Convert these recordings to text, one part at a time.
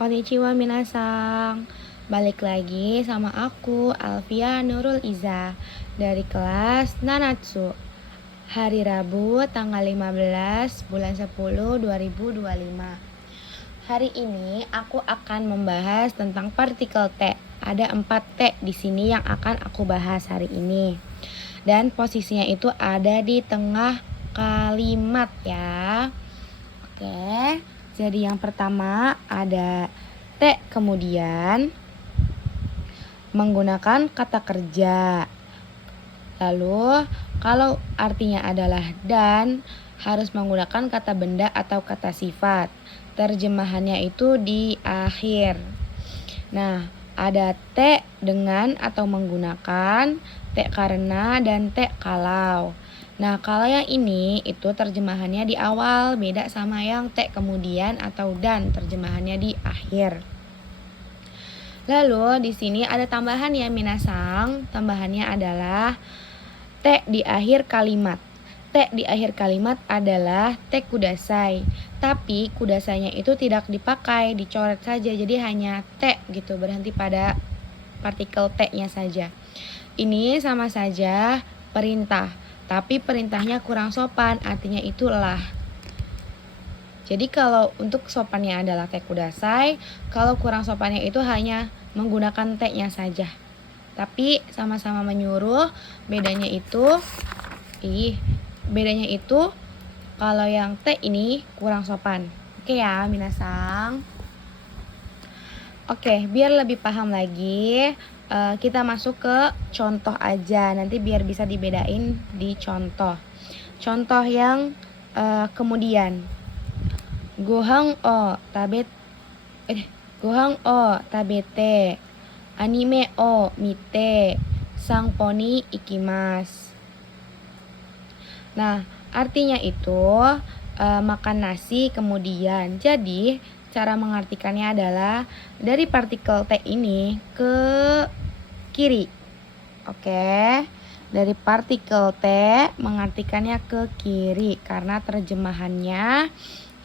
Konnichiwa minasang. Balik lagi sama aku Alfia Nurul Iza dari kelas Nanatsu. Hari Rabu tanggal 15 bulan 10 2025. Hari ini aku akan membahas tentang partikel T. Ada 4 T di sini yang akan aku bahas hari ini. Dan posisinya itu ada di tengah kalimat ya. Oke. Jadi yang pertama ada T kemudian menggunakan kata kerja. Lalu kalau artinya adalah dan harus menggunakan kata benda atau kata sifat. Terjemahannya itu di akhir. Nah, ada T dengan atau menggunakan, T karena, dan T kalau. Nah, kalau yang ini itu terjemahannya di awal, beda sama yang T kemudian atau dan terjemahannya di akhir. Lalu di sini ada tambahan ya minasang. Tambahannya adalah T di akhir kalimat. T di akhir kalimat adalah T kudasai. Tapi kudasainya itu tidak dipakai, dicoret saja. Jadi hanya T gitu, berhenti pada partikel T-nya saja. Ini sama saja perintah, tapi perintahnya kurang sopan, artinya itulah. Jadi kalau untuk sopannya adalah T kudasai, kalau kurang sopannya itu hanya menggunakan T-nya saja. Tapi sama-sama menyuruh, bedanya itu kalau yang T ini kurang sopan. Oke ya, minasang. Oke, biar lebih paham lagi, kita masuk ke contoh aja. Nanti biar bisa dibedain di contoh. Contoh yang kemudian. Gohan o tabete. Anime o mite. Sangpo ni ikimasu. Nah, artinya itu makan nasi kemudian. Jadi, cara mengartikannya adalah dari partikel T ini ke kiri. Oke. Dari partikel T mengartikannya ke kiri karena terjemahannya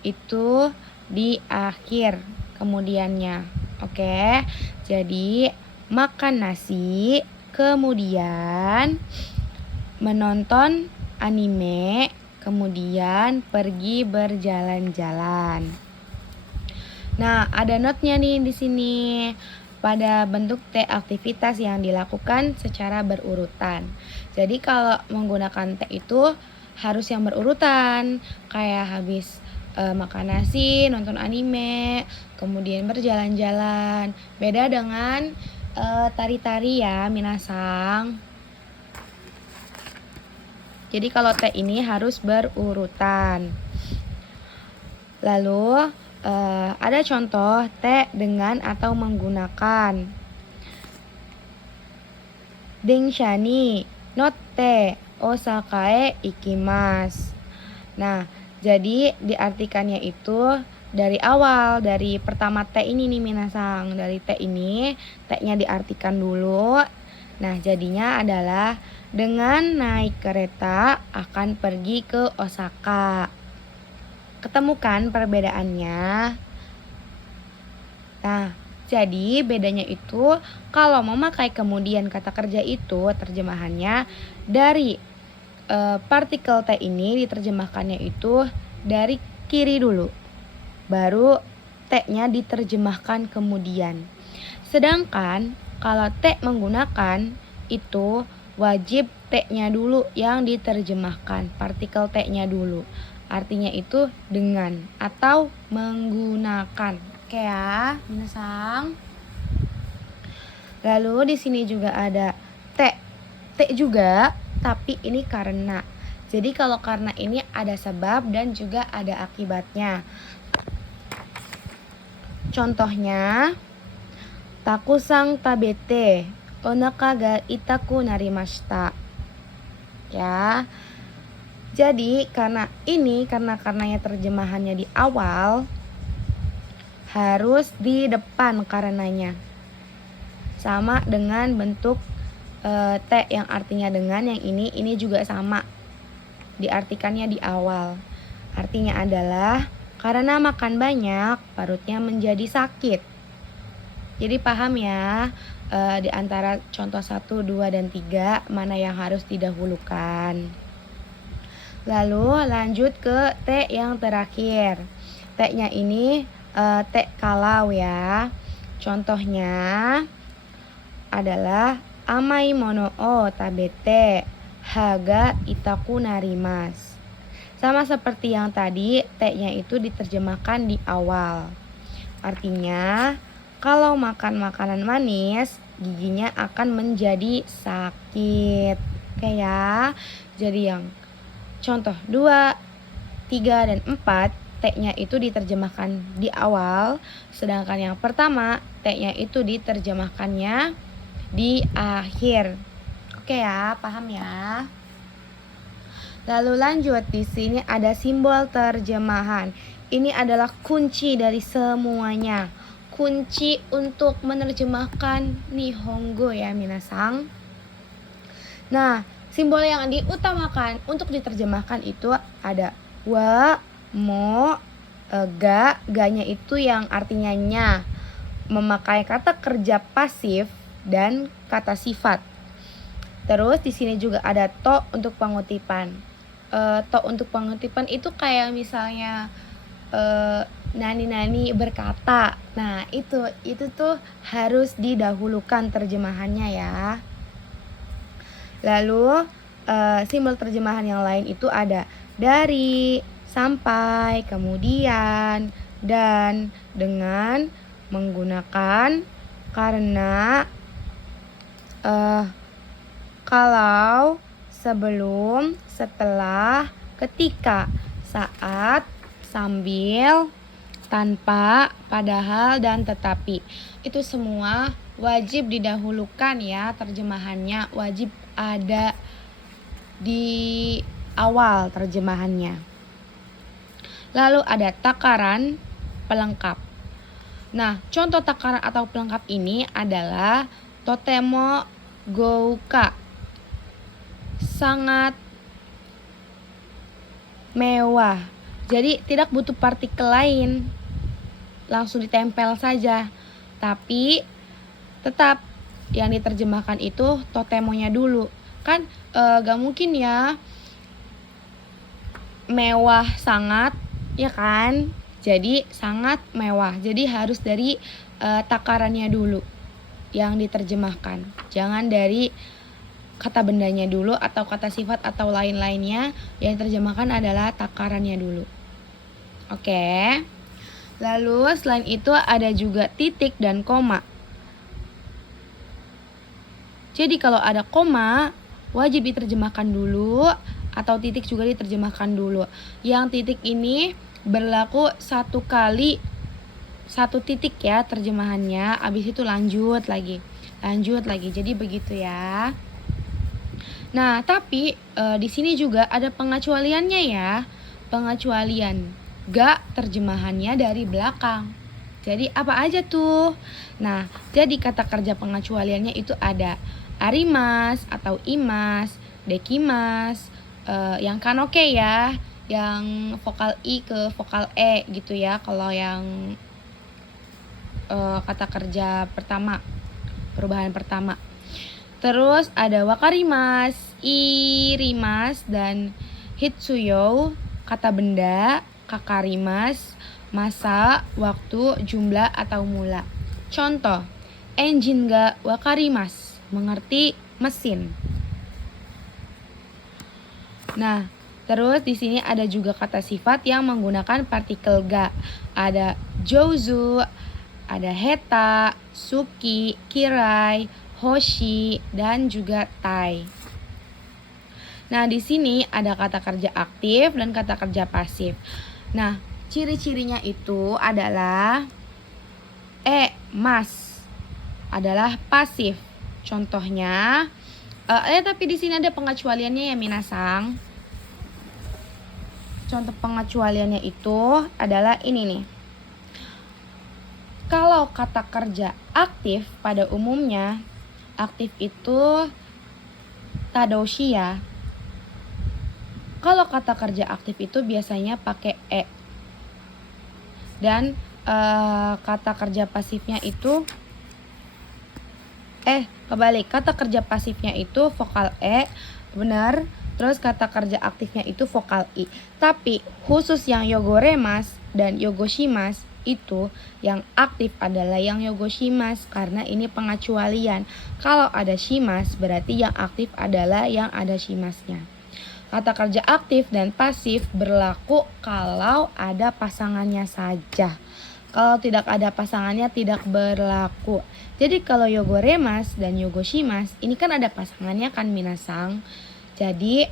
itu di akhir kemudiannya. Oke. Jadi, makan nasi kemudian menonton anime, kemudian pergi berjalan-jalan. Nah, ada notnya nih di sini. Pada bentuk T aktivitas yang dilakukan secara berurutan. Jadi kalau menggunakan T itu harus yang berurutan, kayak habis makan nasi, nonton anime, kemudian berjalan-jalan. Beda dengan tari-tari ya, minasang. Jadi kalau T ini harus berurutan. Lalu ada contoh T dengan atau menggunakan. Densha ni notte Osaka e ikimasu. Nah, jadi diartikannya itu dari awal, dari pertama T ini nih minasang. Dari T ini, T-nya diartikan dulu. Nah, jadinya adalah dengan naik kereta akan pergi ke Osaka. Ketemukan perbedaannya. Nah, jadi bedanya itu kalau memakai kemudian kata kerja itu terjemahannya dari partikel T ini diterjemahkannya itu dari kiri dulu. Baru T-nya diterjemahkan kemudian. Sedangkan kalau T menggunakan itu wajib T-nya dulu yang diterjemahkan, partikel T-nya dulu. Artinya itu dengan atau menggunakan. Oke ya, minasang. Lalu di sini juga ada T. T juga, tapi ini karena. Jadi kalau karena ini ada sebab dan juga ada akibatnya. Contohnya, takusang tabete onaka ga itaku narimashita. Ya. Jadi karena karenanya terjemahannya di awal harus di depan karenanya. Sama dengan bentuk T yang artinya dengan, yang ini juga sama. Diartikannya di awal. Artinya adalah Karena makan banyak, perutnya menjadi sakit. Jadi paham ya, di antara contoh 1, 2, dan 3 mana yang harus didahulukan. Lalu lanjut ke T yang terakhir. T-nya ini T kalau ya. Contohnya adalah amai mono o tabete haga itaku narimas. Sama seperti yang tadi, T-nya itu diterjemahkan di awal. Artinya, kalau makan makanan manis, giginya akan menjadi sakit. Oke ya. Jadi yang contoh 2, 3, dan 4, T-nya itu diterjemahkan di awal. Sedangkan yang pertama, T-nya itu diterjemahkannya di akhir. Oke ya, paham ya? Lalu lanjut, di sini ada simbol terjemahan. Ini adalah kunci dari semuanya. Kunci untuk menerjemahkan Nihongo ya minasang. Nah, simbol yang diutamakan untuk diterjemahkan itu ada wa, mo, ga. Ga-nya itu yang artinya nya. Memakai kata kerja pasif dan kata sifat. Terus di sini juga ada to untuk pengutipan. To untuk pengutipan itu kayak misalnya nani-nani berkata. Nah, itu tuh harus didahulukan terjemahannya ya. Lalu simbol terjemahan yang lain itu ada dari, sampai, kemudian, dan, dengan, menggunakan, karena, kalau, sebelum, setelah, ketika, saat, sambil, tanpa, padahal, dan tetapi. Itu semua wajib didahulukan ya, terjemahannya wajib ada di awal terjemahannya. Lalu ada takaran pelengkap. Nah, contoh takaran atau pelengkap ini adalah totemo gouka, sangat mewah. Jadi tidak butuh partikel lain, langsung ditempel saja. Tapi tetap yang diterjemahkan itu totemonya dulu. Kan gak mungkin ya mewah sangat, ya kan? Jadi sangat mewah. Jadi harus dari takarannya dulu yang diterjemahkan. Jangan dari kata bendanya dulu atau kata sifat atau lain-lainnya. Yang diterjemahkan adalah takarannya dulu. Oke. Lalu selain itu ada juga titik dan koma. Jadi kalau ada koma wajib diterjemahkan dulu, atau titik juga diterjemahkan dulu. Yang titik ini berlaku 1 kali 1 titik ya terjemahannya, habis itu lanjut lagi. Jadi begitu ya. Nah, tapi di sini juga ada pengecualiannya ya. Pengecualian ga terjemahannya dari belakang. Jadi apa aja tuh? Nah, jadi kata kerja pengecualiannya itu ada arimas atau imas, dekimas, yang kanoke ya, yang vokal i ke vokal e gitu ya. Kalau yang kata kerja pertama, perubahan pertama. Terus ada wakarimas, irimas, dan hitsuyo, kata benda, kakarimas, masa, waktu, jumlah, atau mula. Contoh, engine ga wakarimas, mengerti mesin. Nah, terus di sini ada juga kata sifat yang menggunakan partikel ga. Ada jouzu, ada heta, suki, kirai, hoshi, dan juga tai. Nah, di sini ada kata kerja aktif dan kata kerja pasif. Nah, ciri-cirinya itu adalah mas adalah pasif. Contohnya, tapi di sini ada pengecualiannya ya minasang. Contoh pengecualiannya itu adalah ini nih. Kalau kata kerja aktif pada umumnya, aktif itu tadoshi ya. Kalau kata kerja aktif itu biasanya pakai e. Dan kata kerja pasifnya itu kebalik, kata kerja pasifnya itu vokal E, benar. Terus kata kerja aktifnya itu vokal I. Tapi khusus yang yogoremas dan yogoshimas itu yang aktif adalah yang yogoshimas karena ini pengecualian. Kalau ada shimas berarti yang aktif adalah yang ada shimasnya. Kata kerja aktif dan pasif berlaku kalau ada pasangannya saja. Kalau tidak ada pasangannya tidak berlaku. Jadi kalau yogoremas dan yogoshimas ini kan ada pasangannya kan minasang. Jadi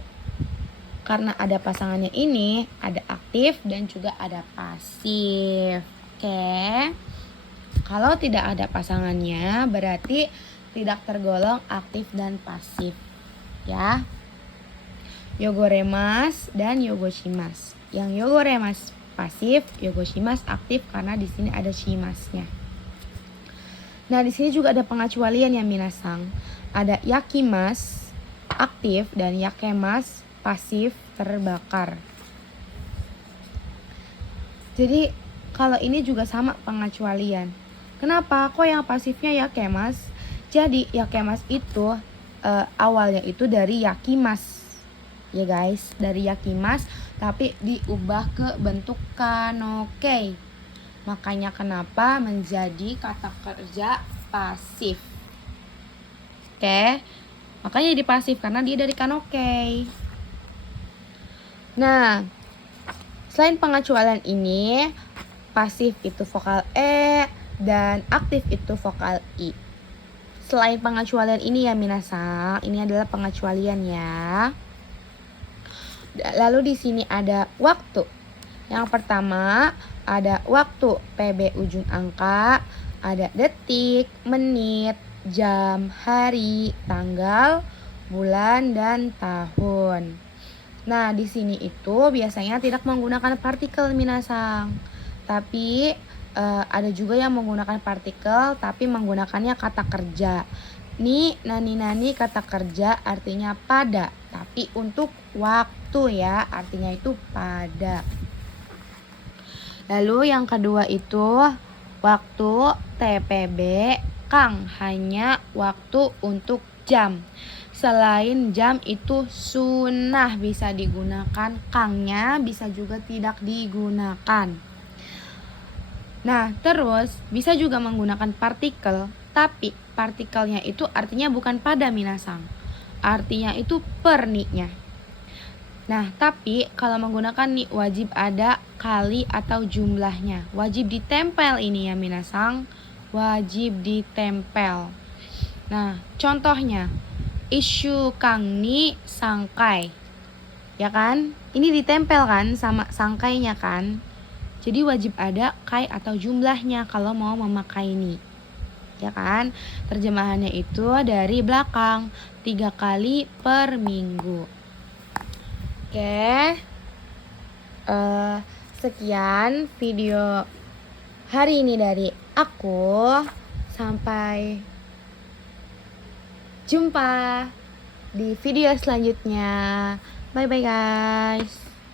karena ada pasangannya ini ada aktif dan juga ada pasif. Oke. Kalau tidak ada pasangannya berarti tidak tergolong aktif dan pasif. Ya. Yogoremas dan yogoshimas. Yang yogoremas pasif, yogoshimas aktif karena di sini ada shimasnya. Nah, di sini juga ada pengecualian ya minasang. Ada yakimas aktif dan yakemas pasif terbakar. Jadi kalau ini juga sama pengecualian. Kenapa? Kok yang pasifnya yakemas? Jadi yakemas itu awalnya itu dari yakimas. Ya guys, dari yakimas tapi diubah ke bentuk kanoke. Makanya kenapa menjadi kata kerja pasif. Oke. Makanya jadi pasif karena dia dari kanoke. Nah, selain pengecualian ini, pasif itu vokal E dan aktif itu vokal I. Selain pengecualian ini ya minasang, ini adalah pengecualian ya. Lalu di sini ada waktu. Yang pertama ada waktu PB ujung angka, ada detik, menit, jam, hari, tanggal, bulan, dan tahun. Nah, di sini itu biasanya tidak menggunakan partikel minasang. Tapi ada juga yang menggunakan partikel tapi menggunakannya kata kerja. Ni, nani kata kerja artinya pada, tapi untuk waktu ya, artinya itu pada. Lalu yang kedua itu waktu TPB Kang, hanya waktu untuk jam. Selain jam itu sunnah bisa digunakan, Kangnya bisa juga tidak digunakan. Nah, terus bisa juga menggunakan partikel, tapi partikelnya itu artinya bukan pada minasang. Artinya itu per ni-nya. Nah, tapi kalau menggunakan ni wajib ada kali atau jumlahnya. Wajib ditempel ini ya minasang. Wajib ditempel. Nah, contohnya isu kang ni sangkai. Ya kan? Ini ditempel kan sama sangkainya kan? Jadi wajib ada kai atau jumlahnya kalau mau memakai ni. Ya kan? Terjemahannya itu dari belakang 3 kali per minggu. Oke, sekian video hari ini dari aku. Sampai jumpa di video selanjutnya. Bye bye guys.